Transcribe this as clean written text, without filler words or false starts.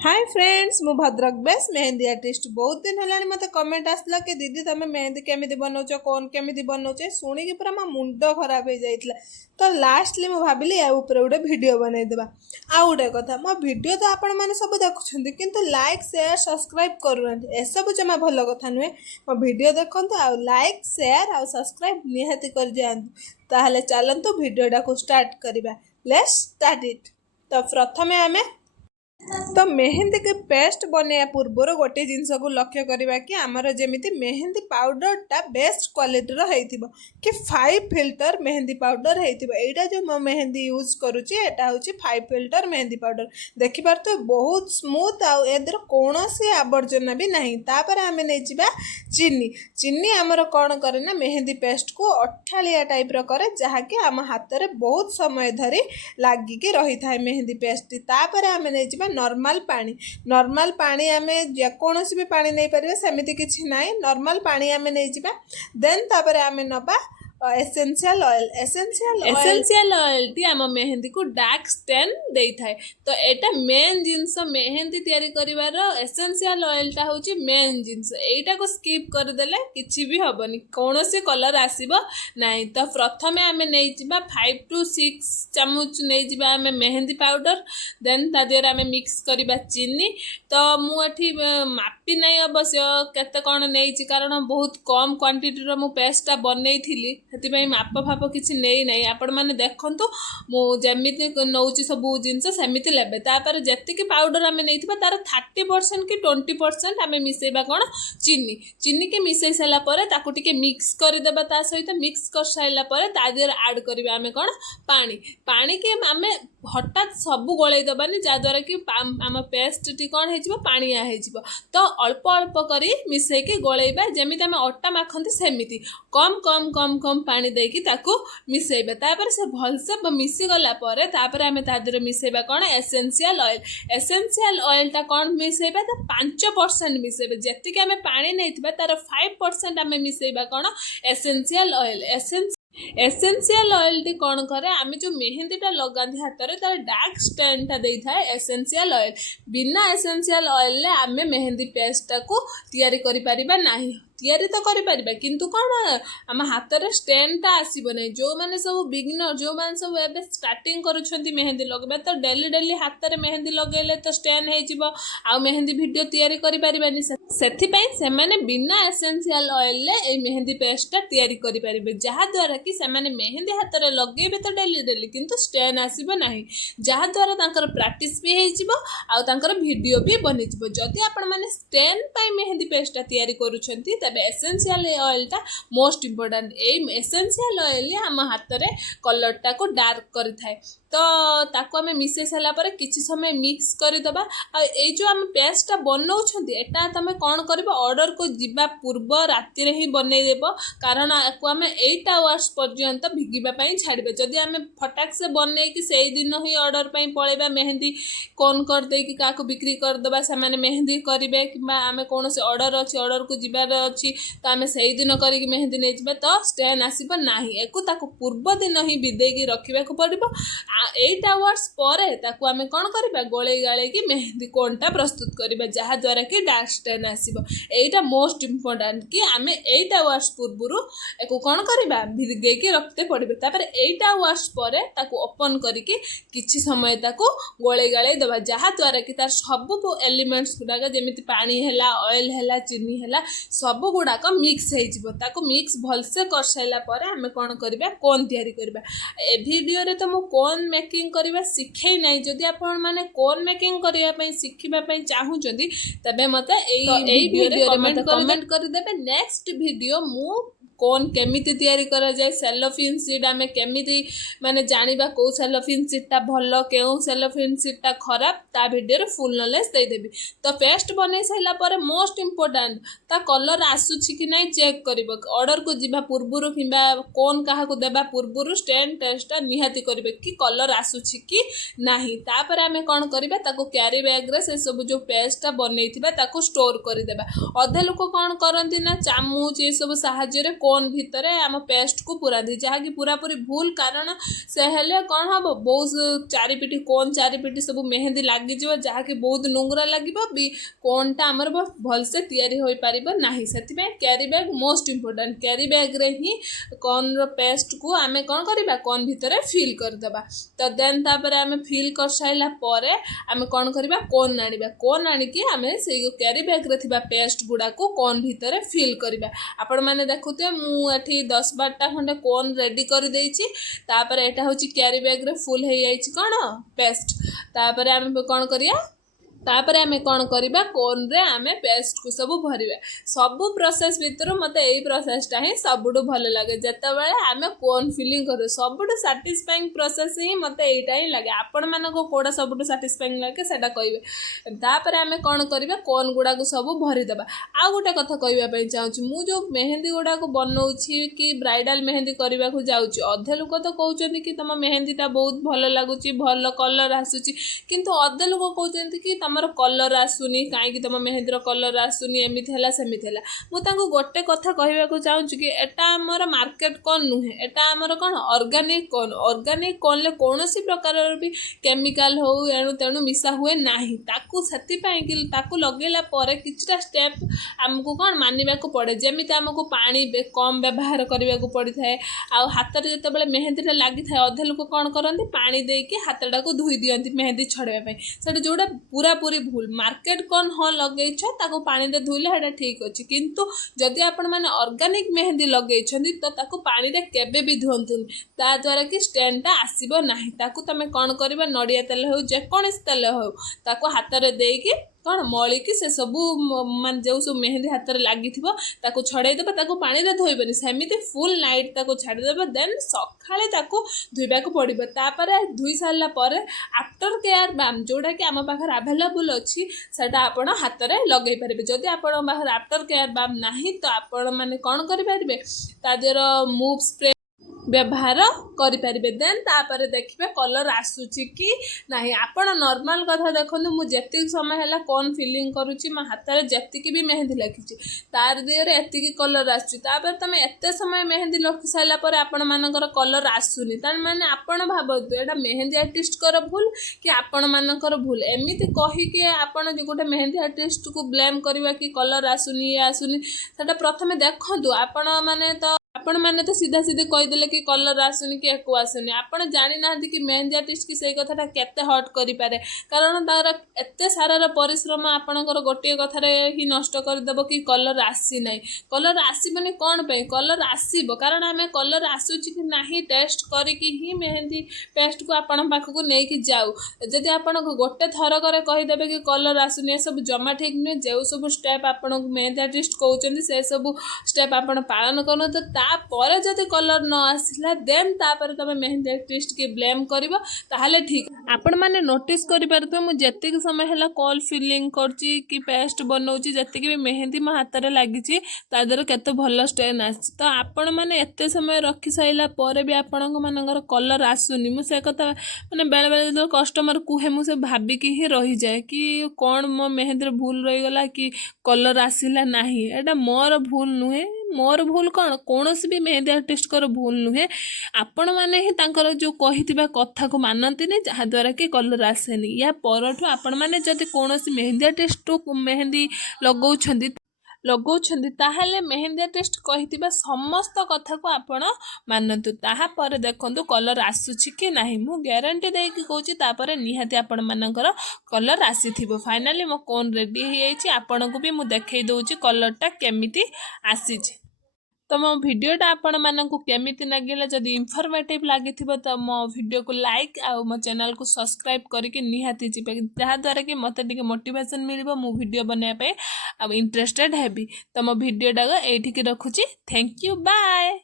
Hi friends मु Bhadrak base mehndi artist बहुत दिन है मत कमेंट आसला कि दीदी तुम मेहंदी केमी बनाऊच कौन केमी बनाऊचे शुणिकी पूरा मो मुंड खराब हो जाता तो लास्टली मुझे भाविली या गोटे भिड बनईदेवा आउ गोटे कथा मो भिड तो आपण मैंने सब देखुं किंतु लाइक शेयर सब्सक्राइब करूना एसबू जमा भल कथा नुहे मो भिड देखु आ लाइक शेयर आ सब्सक्राइब निहाती कर जातु ताहले चलतु भिडटा को स्टार्ट करवा लेट्स स्टार्ट इट। तो प्रथमे आमे तो मेहंदी के पेस्ट बनया पूर्वर गोटे जिनस को लक्ष्य करवा कि आमर जमी मेहंदी पाउडरटा बेस्ट क्वालिटी हो कि 5 फिल्टर मेहंदी पाउडर होटा जो मो मेहंदी यूज करुच्ची एटा हूँ 5 फिल्टर मेहंदी पाउडर देखिपार तो बहुत स्मूथ आदर कौन आवर्जना भी ना तापर आम नहीं चीनी चीनी आमर कौन करे ना मेहंदी पेस्ट को अठालिया टाइप रे जहाँकि आम हाथ में बहुत समय धरी लगिकी रही था मेहंदी पेस्ट तापर आम नहीं नॉर्मल पानी आमे जेकोसी भी पानी नहीं पारे सेमिति किछि नाई नॉर्मल पानी आमे नहीं जिबा देन तापर आमे नबा एसेंशियल ऑयल टी आम मेहंदी को डार्क स्टेन दे थाए तो एटा मेन जिनस मेहंदी तैयारी करिवार एसेंशियल ऑयल टा होची मेन जिनस एटा को स्किप कर देले किछि भी हबनी कोनोसी कलर आसीबो नाही। तो प्रथमे आमे नै जिबा 5 to 6 चम्मच नै जिबा आमे मेहंदी पाउडर देन ता देर आमे मिक्स करिबा चीनी तो मु एठी मापी नै अवश्य केते कोन नै छि कारण बहुत कम क्वांटिटी रो मु पेस्टा बनै थिली से माप फाप किसी नहीं ना आपण मैंने देखु मुझे नौची सब जिनस सेमती लेबे तापर जी पाउडर आम नहीं तार 30% कि 20% आम मिसेबा कौन चीनी चीनी के मिसई सारापर ताकूटे मिक्स करदेबा ता सहित मिक्स कर सारापर तादेर आड करवा आम कौन पानी पानी के आम हठात सबू गलई दबानी जहाद्वारा कि आम पेस्ट टी कौन हो पानिया हो तो अल्प अल्प कर मिसेक गलैबा जमी आम अटा माखती सेमती कम कम कम कम पानी देकी ताकू मिसेबा तापर से भलसे मिसी गला परे तापर आमे तादर मिसेबा कौन एसेंशियल ऑयल टा कौन मिसेबा तो 5% मिसेबा जति के आमे पानी नहीं तार 5% आमे मिसेबा कौन essential oil essential oil T कौन करे आम जो मेहंदी टा लगाती हाथ में तार डार्क स्टेन टा दे था एसेंशियल ऑयल बिना एसेंशियल ऑयल आम मेहंदी पेस्ट को तैयारी करि परिबा नाही तैयारी तो करें किंतु कौन आम हाथ में स्टेन टा आसब ना जो मैंने सब बिगिनर जो मैंने सब एवं स्टार्टिंग करुँच मेहंदी लगे तो डेली डेली हाथ में मेहंदी लगे तो स्टेन हो मेहंदी वीडियो तैयारी करें से मैंने बिना एसेंशियल ऑयल ए मेहंदी पेस्टा तैयारी करें जहाद्वारा कि से मेहंदी हाथ में लगे तो डेली डेली किंतु स्टेन आसब ना जहाद्वारा प्रैक्टिस भी हो वीडियो भी बनी जदि आपण मैंने स्टेन मेहंदी पेस्टा तैयारी करुँच एसेंशियल ऑयल टा मोस्ट इम्पोर्टेंट एसेंशियल ऑयल आम हाथ में कलर टा को डार्क कर थाए तो ताको आमे मिसई सारा पर किछि समय मिक्स करदेबा जो आम पेस्टा बनाऊँ एटा तुम कौन कर ऑर्डर को जीवा पूर्व राति रे ही बनई देब कारण आपको आम 8 आवर्स पर्यंत भिगिबाई छाड़बे जदि आम फटाक से बनई कि से दिन ही ऑर्डर पलैबा मेहंदी कौन कर दे कि क्या बिक्री करदेबा से मेहंदी करेंगे कि आम कौन से ऑर्डर अच्छी ऑर्डर को जीवार अच्छी तो आम से दिन कर मेहंदी नहीं जावा तो स्टेन आसब ना एको पूर्व दिन ही विदेकी रखा पड़ो 8 आवर्स पर ताकू आमे कौन करबा गले गाले कि मेहंदी कोनटा प्रस्तुत करबा जहाद्वारा कि डार्क स्टेन आसीबो एटा मोस्ट इम्पोर्टेंट कि आमे 8 आवर्स पूर्वरु एको कौन करबा भिगे के रखते पड़बे तापर 8 आवर्स पर ताकू ओपन करके किछि समय ताकू गले गाले दबा जहाद्वारा कि तार सब एलिमेंट्स गुडाक जेमिति पानी हैला ऑयल हैला चीनी हैला सब गुडाक मिक्स हे जिवो ताकू मिक्स भलसे कर साइला पर आमे कौन करबा कोन तैयारी करबा ए वीडियो रे तो मो कोन मेकिंग करबा सिखै नै जदि आपण माने कोन मेकिंग करबा पई सिखिबा पई चाहूचंदी तबे मते एई वीडियो रे कमेंट कर देबे नेक्स्ट वीडियो मु कौन केमिति तैयारी करा जाए सेलोफिन सीड आमे केमिति माने जानिबा को सेलोफिन सीडटा भलो केउ सेलोफिन सीडटा खराब ता वीडियो रे फुल नॉलेज दे देबी तो पेस्ट बनै सैला पर मोस्ट इम्पोर्टेंट ता कलर आसुछि कि नै चेक करिवो ऑर्डर को जीवा पूर्वरु किबा कोन काहा को देबा पूर्वरु स्टेन टेस्टटा निहाती करिवे कि कलर आसुछि कि नाही तापर आमे कोन करिबा ताको कैरी बैग रे से सब जो पेस्टटा बनैथिबा ताको स्टोर करि देबा अधे लोक कोन करंती ना चामच ए सब सहाय्य रे कोन भितर आम पेस्ट को पुराती जहाँकि पूरापूरी भूल कारण से हेले कौन हम बहुत चारिपिटी कोन चारिपिटी सब मेहंदी लगिज जहाँकि बहुत नुंगरा लगे भी कोनटा आमर भलसे तैयारी हो पार ना से क्यारी बैग मोस्ट इंपोर्टेंट क्यारी बैग रे ही कॉर्न पेस्ट को आम कौन करवा कॉर्न भितर फिल करदेबा तो देन तापर आम फिल कर साइला परे आम कौन करवा कोन आनिबा कोन आनिकी आम से क्यारी बैग रे थिबा पेस्ट गुड़ा को कोन भितर फिल करवा आपण माने देखुते मुठी 10-12टा खंडे कोन रेडी कर देइछि तापर एटा होछि क्यारी बैग रे फुल हो जाइछि कोन पेस्ट तापर आम कौन करिया तापर आम कौन करवा कोन रे आम पेस्ट को सब भरवा सबू प्रोसेस भितर मत यही प्रोसेसटा ही सबुठ भल लगे जिते बड़े आम कोन फिलिंग करूँ सबुठ साटिस्फाइंग प्रोसेस ही मत यहीटा ही लगे आपण मानक कौटा सबुठ साटिस्फाइंग लगे सेटा कहे तापर आम कौन करवा कोन गुड़ा को सब भरीदेवा आ गोटे कथा कहवाई चाहूँगी मु जो मेहंदी गुड़ा को बनाऊँगी कि ब्राइडाल मेहंदी करने को जाऊँगी अधे लोक तो कहते कि तुम मेहंदीटा बहुत भल लगुच भल कलर आसूची किंतु अधे लोक कहते कि तुमर कलर आसुनी कहीं तुम मेहंदीर कलर आसुनी एमती है सेमती है मुझे गोटे कथा कहवाक चाहूँगी कि एटा आमर मार्केट कौन नुहे एटा आमर कौन ऑर्गेनिक कौन कौन प्रकार भी केमिकल हो एणु तेणु मिसा हुए ना ताकू लगेला किछटा स्टेप आमको कौन मानवा पड़े जमी आमको पानी कम व्यवहार करने को पड़ी थाए आ हाथ में जो मेहंदीटा लगी थाए अधे लोग कौन करती पानी देके हाथटा को धोई दियंती मेहंदी छड़ाई से जोड़ा पूरा पूरी भूल मार्केट कौन हाँ लगे पानी रे धोइले हेटा ठीक अच्छे किंतु जदि आपण माने ऑर्गेनिक मेहंदी लगे तो ताकू पानी रे केबे भी धोतुनी ता द्वारा कि स्टैंडटा आसीबो नाही ताकू तमे कौन करबा नड़िया तेल हो जेकोसी तेल हो ताकू हाथ में देकी कौन मलिकी से सबू मान जो सब मेहंदी हाथ में लगी छड़ेदेबा ताकू पानी रे धोइबनी सेमिति फुल नाइट ताकू छाड़देबा देन सकाळे ताकू धोइबा को पड़िबो तापर धोई सारला परे आफ्टर केयर बाम जोड़ा कि आम पाखर अवेलेबल अच्छी सेटा आपण हाथ में लगे पारे जदि आपण पाखर आफ्टर केयर बाम नाही तो आपण माने कौन करें तादेर मूव स्प्रे व्यवहार करें देन तापर देखिए कलर आसूची कि नहीं आपण नॉर्मल कथा देखो मुझे समय है कौन फिलिंग करुच्ची मो हाथ में जी भी मेहंदी लखी तार दिहरे एतिकी कलर आसुपर तुम एत समय मेहंदी लखी सारापर आपण मानकर कलर आसुनी तार माने आपण भावतु एटा मेहंदी आर्टिस्ट भूल कि आपण मानकर भूल एमती कहीकि आपण गोटे मेहंदी आर्टिस्ट को ब्लेम करवा कि कलर आसुनी आसुनी सेटा प्रथमे देखु आपण माने तो आपण मैंने तो सीधा सीधे कहीदेले कि कलर आसुनी कि एको आसुनी आपण जानी ना कि मेहंदी आर्टिस्ट की सही कथाटा केते हट करि पारे कारण तार एते सारार परिश्रम आपणकर गोटे कथार ही नष्ट करदेव कि कलर आसी ना कलर आसबनी कौन पे कलर आसब कारण आम कलर आसूची कि नहीं टेस्ट करिकी ही मेहंदी पेस्ट को आपण पाखक नहीं जाऊ जदि आपण गोटे थरक कहीदेवे कि कलर आसुनी सब जमा ठीक नुहे जो सब स्टेप आपण मेहंदी आर्टिस्ट कहते से सब स्टेप आपण पालन कर तापर जदि कलर न आसला देन तापर तुम मेहंदी आर्टिस्ट के ब्लेम करिवो ताहले ठीक आपण माने नोटिस करि पारथो मु जत्ते समय हला कॉल फिलिंग करची कि पेस्ट बनौची जत्ते भी मेहंदी मो हाथ रे लागिची तादर केते भलो स्टेन आसी तो आपण माने एते समय रखी साइला परे भी आपण मानकर कलर आसुनी मु से कथा माने बेले बेले जो कस्टमर कुहे मु से भाबी कि ही रही जाए कि कौन मो मेहंदी रे भूल रही गला कि कलर आसिला नाही एटा मोर भूल नुहे मोर भूल कौन भी मेहंदी आर्टिस्ट कर भूल नुहे आपण मैंने ही तांकर जो कही कथा को मानती जहाद्वारा कि कलर आसेनी या परठू आपण मैंने जदि कौन मेहंदी आर्टिस्ट मेहंदी लगाउछन्ति ताहले मेहंदी आर्टिस्ट कहिथिबा समस्त कथा को आपण मानतु ताहापर देखंतु कलर आसुछि कि नाही मु ग्यारंटी देकी कहूछि तापर निहाती आपण मानकर कलर आसीथिबो फाइनली मो कोन रेडी हे जाइछि आपण को भी मु देखै दउछि कलरटा केमिति आसीछि तो मो भिडियोटा आपण मानकु केमिति लागिला जदि इनफॉर्मेटिव लागि तो मो भिडियो को लाइक आ मो चैनल को सब्सक्राइब करके निहाती जिबे जहा द्वारा कि मते टिके मोटिवेशन मिलिबो मु वीडियो बनाया पे आ इंटरेस्टेड हेबी तो मो भिडियोटा एठी के रखुची थैंक यू बाय।